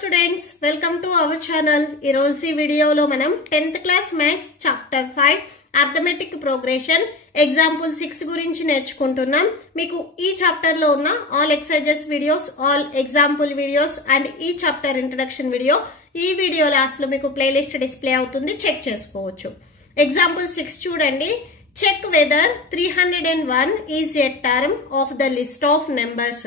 students, welcome to our channel. ఈ రోజు ఈ వీడియోలో మనం 10th class maths chapter 5 arithmetic progression example 6 గురించి నేర్చుకుంటున్నాం. మీకు ఈ చాప్టర్ లో ఉన్న all exercises videos, all example videos and ఈ chapter introduction video ఈ వీడియో లాస్ట్ లో మీకు ప్లేలిస్ట్ డిస్ప్లే అవుతుంది, చెక్ చేసుకోవచ్చు. ఎగ్జాంపుల్ 6 చూడండి. Check whether 301 is a term of the list of numbers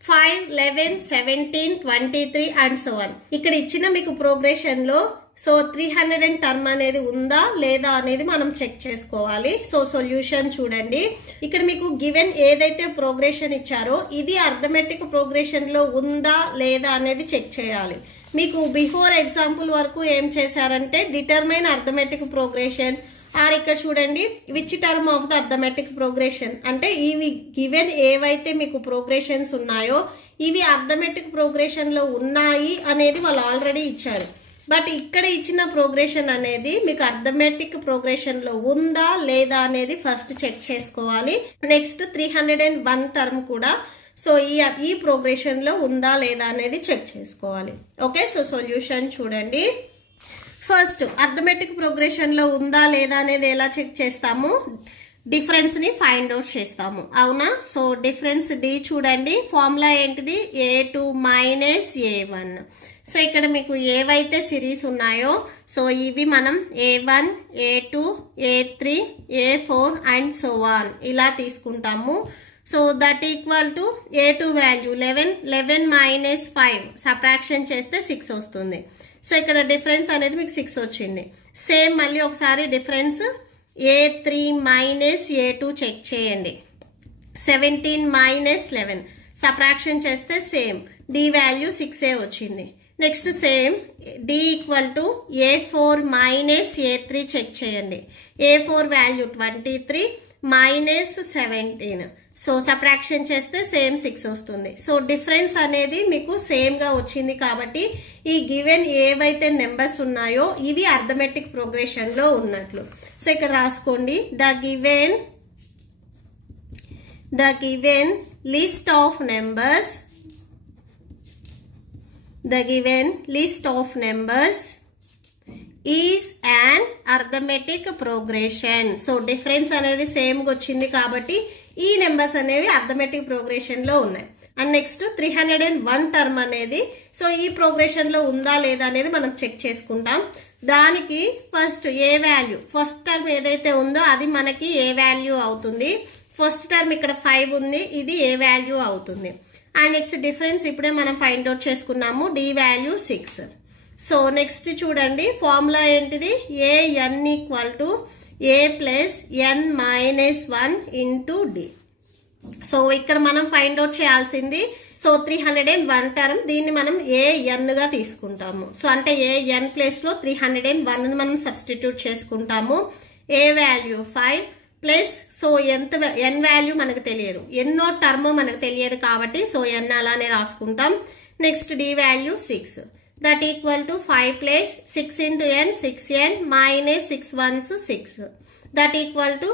5, 11, 17, 23 and so on. ఇక్కడ ఇచ్చిన మీకు ప్రోగ్రెషన్ లో 300 టర్మ్ అనేది ఉందా లేదా అనేది మనం చెక్ చేసుకోవాలి. సొల్యూషన్ చూడండి. ఇక్కడ మీకు గివెన్ ఏదైతే ప్రోగ్రెషన్ ఇచ్చారో ఇది అర్థమెటిక్ ప్రోగ్రెషన్ లో ఉందా లేదా అనేది చెక్ చేయాలి. మీకు బిఫోర్ ఎగ్జాంపుల్ వరకు ఏం చేశారంటే డిటర్మైన్ అర్థమెటిక్ ప్రోగ్రెషన్ ఆర్ ఇక్కడ చూడండి which term of the arithmetic progression అంటే ఇవి గివెన్ ఏవైతే మీకు ప్రోగ్రెషన్స్ ఉన్నాయో ఇవి అర్థమెటిక్ ప్రోగ్రెషన్ లో ఉన్నాయి అనేది వాళ్ళు ఆల్రెడీ ఇచ్చారు. బట్ ఇక్కడ ఇచ్చిన ప్రోగ్రెషన్ అనేది మీకు అర్థమెటిక్ ప్రోగ్రెషన్ లో ఉందా లేదా అనేది ఫస్ట్ చెక్ చేసుకోవాలి. నెక్స్ట్ 301 టర్మ్ కూడా ఈ ప్రోగ్రెషన్ లో ఉందా లేదా అనేది చెక్ చేసుకోవాలి. ఓకే, సొల్యూషన్ చూడండి. ఫస్ట్ అర్థమెటిక్ ప్రోగ్రెషన్ లో ఉందా లేదా అనేది ఎలా చెక్ చేస్తాము, డిఫరెన్స్ ని ఫైండ్ అవుట్ చేస్తాము, అవునా? డిఫరెన్స్ డి చూడండి. ఫార్ములా ఏంటిది, a2 మైనస్ a1. ఇక్కడ మీకు ఏవైతే సిరీస్ ఉన్నాయో ఇవి మనం a1, a2, a3, a4 and so on ఇలా తీసుకుంటాము. That equal to a2 value 11 minus 5 subtraction చేస్తే 6 వస్తుంది. ఇక్కడ డిఫరెన్స్ అనేది మీకు 6 వచ్చింది. సేమ్ మళ్ళీ ఒకసారి difference a3 minus a2 check చేయండి. 17 మైనస్ 11 సబ్ట్రాక్షన్ చేస్తే సేమ్ d వాల్యూ 6 వచ్చింది. Next same d equal to a4 minus a3 check చేయండి. a4 వాల్యూ 23 మైనస్ 17 సబ్ట్రాక్షన్ చేస్తే సేమ్ 6 వస్తుంది. డిఫరెన్స్ అనేది మీకు సేమ్ గా వచ్చింది కాబట్టి ఈ గివెన్ ఏవైతే నెంబర్స్ ఉన్నాయో ఇవి అర్థమెటిక్ ప్రోగ్రెషన్ లో ఉన్నట్లు. ఇక్కడ రాసుకోండి. The given list of numbers is an arithmetic progression. Difference అనేది సేమ్ గా వచ్చింది కాబట్టి ఈ నెంబర్స్ అనేవి అర్థమెటిక్ ప్రోగ్రెషన్ లో ఉన్నాయి. అండ్ నెక్స్ట్ 301 టర్మ్ అనేది ఈ ప్రోగ్రెషన్ లో ఉందా లేదా అనేది మనం చెక్ చేసుకుంటాం. దానికి first a value, first term ఏదైతే ఉందో అది మనకి ఏ వాల్యూ అవుతుంది. ఫస్ట్ టర్మ్ ఇక్కడ 5 ఉంది, ఇది ఏ వాల్యూ అవుతుంది. అండ్ నెక్స్ట్ డిఫరెన్స్ ఇప్పుడే మనం ఫైండ్ అవుట్ చేసుకున్నాము, డి వాల్యూ 6. నెక్స్ట్ చూడండి ఫార్ములా ఏంటిది, an equal to a plus n minus 1 into d. ఇక్కడ మనం ఫైండ్ అవుట్ చేయాల్సింది 301 టర్మ్, దీన్ని మనం an గా తీసుకుంటాము. అంటే an ప్లేస్ లో 301 మనం సబ్స్టిట్యూట్ చేసుకుంటాము. a వాల్యూ 5 ప్లస్ ఎంత n వాల్యూ మనకు తెలియదు, ఎన్నో టర్మ్ మనకు తెలియదు కాబట్టి n అలానే రాసుకుంటాం. Next d value 6 that equal to 5 plus 6 into n 6n minus 6 ones 6 that equal to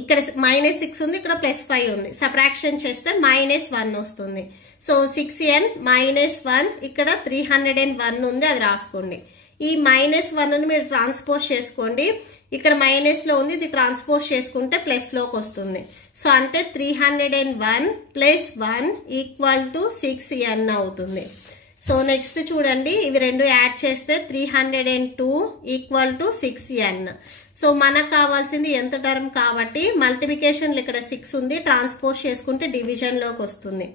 ఇక్కడ మైనస్ 6 ఉంది, ఇక్కడ ప్లస్ 5 ఉంది, సబ్ట్రాక్షన్ చేస్తే మైనస్ 1 వస్తుంది. 6n మైనస్ 1 ఇక్కడ 301 ఉంది, అది రాసుకోండి. ఈ మైనస్ 1ని మీరు ట్రాన్స్పోజ్ చేసుకోండి. ఇక్కడ మైనస్ లో ఉంది, ఇది ట్రాన్స్పోజ్ చేసుకుంటే ప్లస్ లోకి వస్తుంది. అంటే 301 ప్లస్ 1 ఈక్వల్ టు 6n అవుతుంది. నెక్స్ట్ చూడండి ఇవి రెండు యాడ్ చేస్తే 302 ఈక్వల్ టు 6n. మనకు కావాల్సింది ఎంత టర్మ్ కాబట్టి మల్టిప్లికేషన్ ఇక్కడ 6 ఉంది, ట్రాన్స్పోజ్ చేసుకుంటే డివిజన్ లోకి వస్తుంది.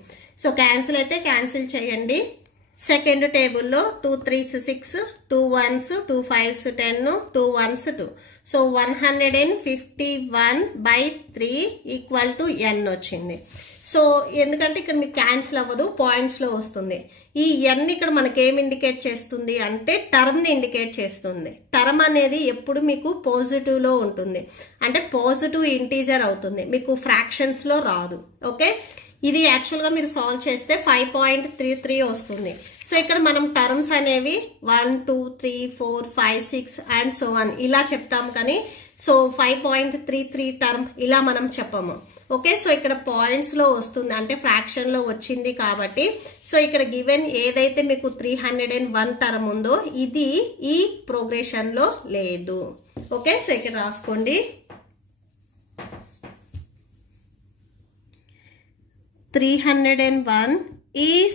క్యాన్సిల్ అయితే క్యాన్సిల్ చేయండి. సెకండ్ టేబుల్లో 2 3s 6, 2 1s 2 5s 10, 2 1s 2. 151/3 equal to n వచ్చింది. ఎందుకంటే ఇక్కడ మీకు క్యాన్సిల్ అవ్వదు, పాయింట్స్ లో వస్తుంది. ఈ n ఇక్కడ మనకి ఏం ఇండికేట్ చేస్తుంది అంటే టర్మ్ ని ఇండికేట్ చేస్తుంది. టర్మ్ అనేది ఎప్పుడు మీకు పాజిటివ్ లో ఉంటుంది, అంటే పాజిటివ్ ఇంటీజర్ అవుతుంది, మీకు ఫ్రాక్షన్స్ లో రాదు. ఓకే, ఇది యాక్చువల్ గా మీరు సాల్వ్ చేస్తే 5.33 వస్తుంది. ఇక్కడ మనం టర్మ్స్ అనేవి 1 2 3 4 5 6 అండ్ సో ఆన్ ఇలా చెప్తాం కానీ 5.33 టర్మ్ ఇలా మనం చెప్పము. ఓకే, సో ఇక్కడ పాయింట్స్లో వస్తుంది అంటే ఫ్రాక్షన్లో వచ్చింది కాబట్టి, సో ఇక్కడ గివెన్ ఏదైతే మీకు 301 టర్మ్ ఉందో ఇది ఈ ప్రోగ్రెషన్లో లేదు. ఓకే, సో ఇక్కడ రాసుకోండి 301 is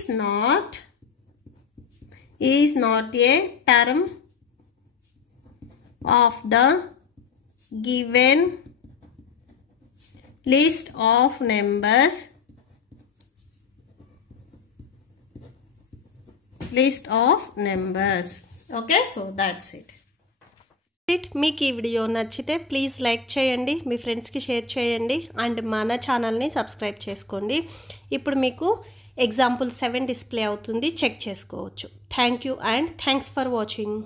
not a term of the given list of numbers okay, so that's it. మీకు ఈ వీడియో నచ్చితే ప్లీజ్ లైక్ చేయండి, మీ ఫ్రెండ్స్కి షేర్ చేయండి అండ్ మన ఛానల్ని సబ్స్క్రైబ్ చేసుకోండి. ఇప్పుడు మీకు ఎగ్జాంపుల్ 7 డిస్ప్లే అవుతుంది, చెక్ చేసుకోవచ్చు. Thank you and thanks for watching.